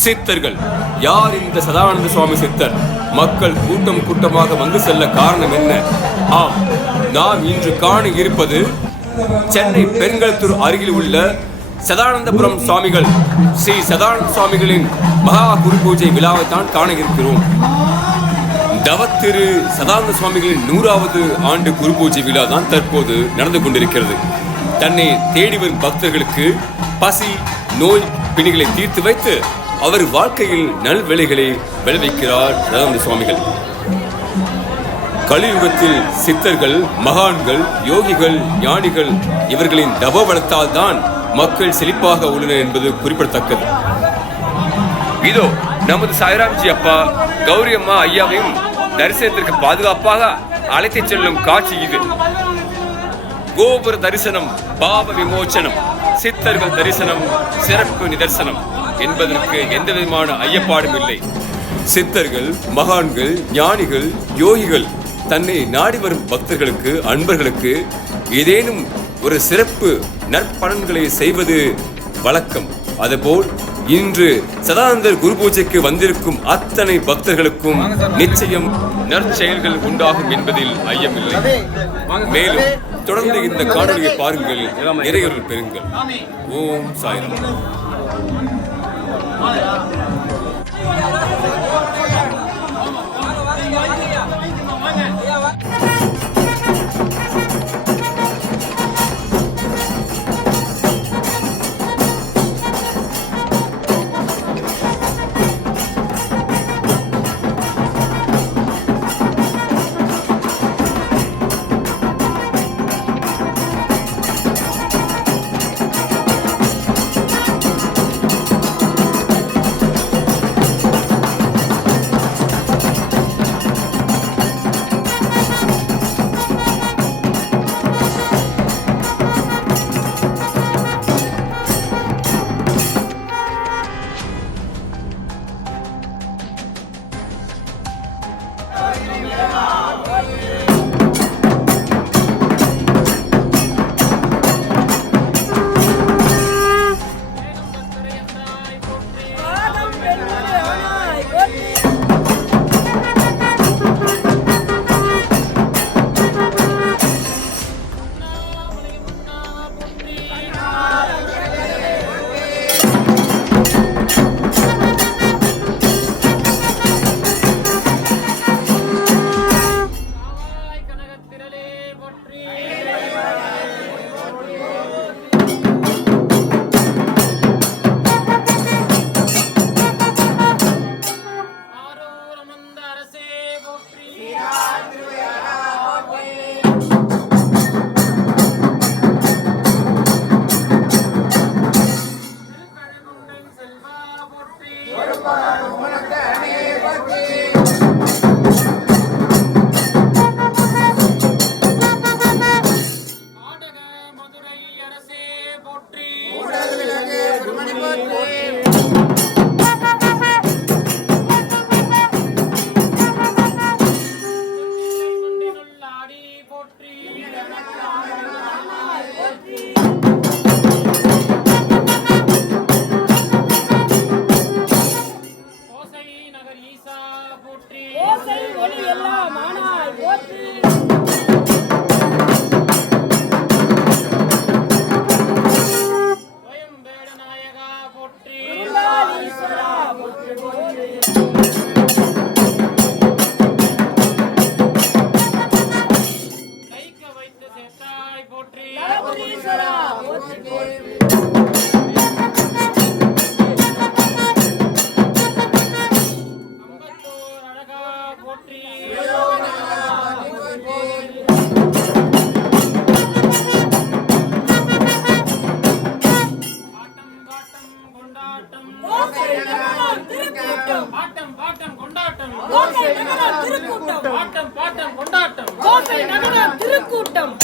சித்தர்கள். யார் இந்த சதானந்த சுவாமி சித்தர்? மக்கள் கூட்டம் கூட்டமாக வந்து செல்ல காரணம் என்ன? ஆம் நாம் இன்று காண இருப்பது சென்னை பெருங்கலத்தூர் அருகில் உள்ள சதானந்தபுரம் சுவாமிகள். ஸ்ரீ சதானந்த சுவாமிகளின் மகா குரு பூஜை விழாவை தான் காண இருக்கிறோம். தவத்திரு சதானந்த சுவாமிகளின் நூறாவது ஆண்டு குரு பூஜை விழா தான் தற்போது நடந்து கொண்டிருக்கிறது. தன்னை தேடி வரும் பக்தர்களுக்கு பசி நோய் பிணிகளை தீர்த்து வைத்து அவர் வாழ்க்கையில் நல்விளைகளை விளைவிக்கிறார் தயானந்த சுவாமிகள் கலியுகத்தில் சித்தர்கள் மகான்கள் யோகிகள் ஞானிகள் இவர்களின் தபோபலத்தால் தான் மக்கள் செழிப்பாக உள்ளனர் என்பது குறிப்பிடத்தக்கது. இதோ நமது சாய்ராம்ஜி அப்பா கௌரி அம்மா ஐயாவையும் தரிசனத்திற்கு பாதுகாப்பாக அழைத்துச் செல்லும் காட்சி இது. கோபுர தரிசனம் பாப விமோச்சனம் சித்தர்கள் தரிசனம் சிறப்பு நிதர்சனம். என்பதற்கு எந்த விதமான ஐயப்பாடும் இல்லை. சித்தர்கள் மகான்கள் ஞானிகள் யோகிகள் தன்னை நாடி வரும் பக்தர்களுக்கு அன்பர்களுக்கு ஏதேனும் ஒரு சிறப்பு நற்பலன்களை செய்வது வழக்கம். அதுபோல் இன்று சதானந்தர் குரு பூஜைக்கு வந்திருக்கும் அத்தனை பக்தர்களுக்கும் நிச்சயம் நற்செயல்கள் உண்டாகும் என்பதில் ஐயமில்லை. மேலும் தொடர்ந்து இந்த காணொலியை பாருங்கள் நிறையொரு பெறுங்கள். ஓம் சாய்ராம். 快点！கொண்டாட்டம் ஆட்டம் பாட்டம் கொண்டாட்டம். ஆட்டம் பாட்டம் கொண்டாட்டம். திருக்கூட்டம்.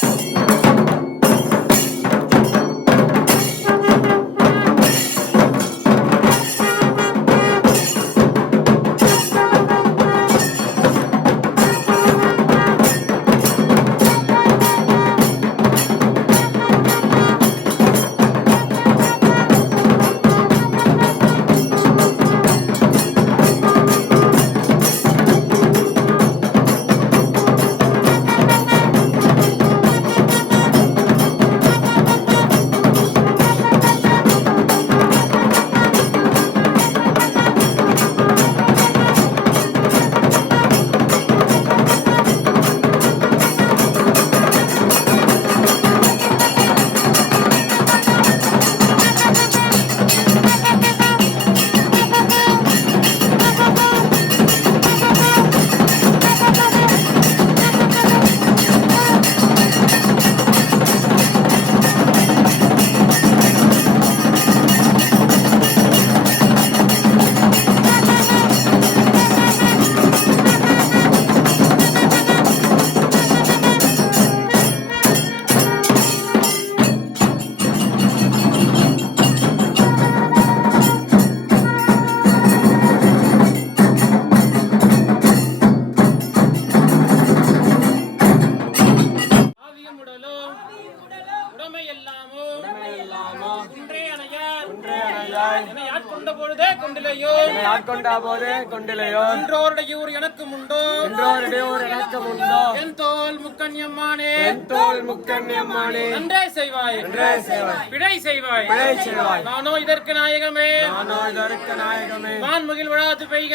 கொண்டிலையோ? என்றோருடைய ஊர் எனக்கு உண்டோ? என்றோருடைய ஒரு இணக்கம் உண்டோ? என் தோல் முக்கன்யம்மானே என் தோல் முக்கண்ணியம்மானே. நன்றே செய்வாய். என்றே செய்வாய். பிழை செய்வாய். பிழை செய்வாய். நானோ இதற்கு நாயகமே. நானோ இதற்கு நாயகமே. வான்முகில் விழாது பெய்க.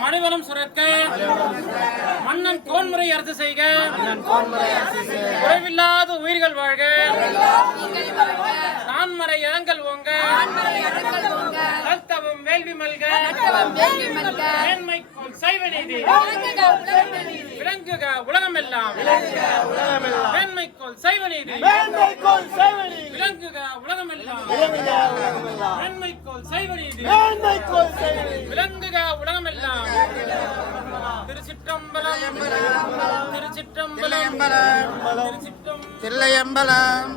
மணிவனம் சுரக்க. மன்னன் கோன்முறை அரசு செய்க. குறைவில்லாத உயிர்கள் வாழ்க. நான்மறை இளங்கல் ஓங்க. வேள்வி மல்க மேன்மை கோல் சைவ நீதி விளங்குக உலகமெல்லாம். மேன்மை கோல் சைவ நீதி விளங்குக உலகமெல்லாம். மேன்மை கோல் சைவ நீதி விளங்குக உலகமெல்லாம். திருச்சிற்றம்பலம். திருச்சிற்றம்பலம். திருச்சிற்றம் தில்லையம்பலம்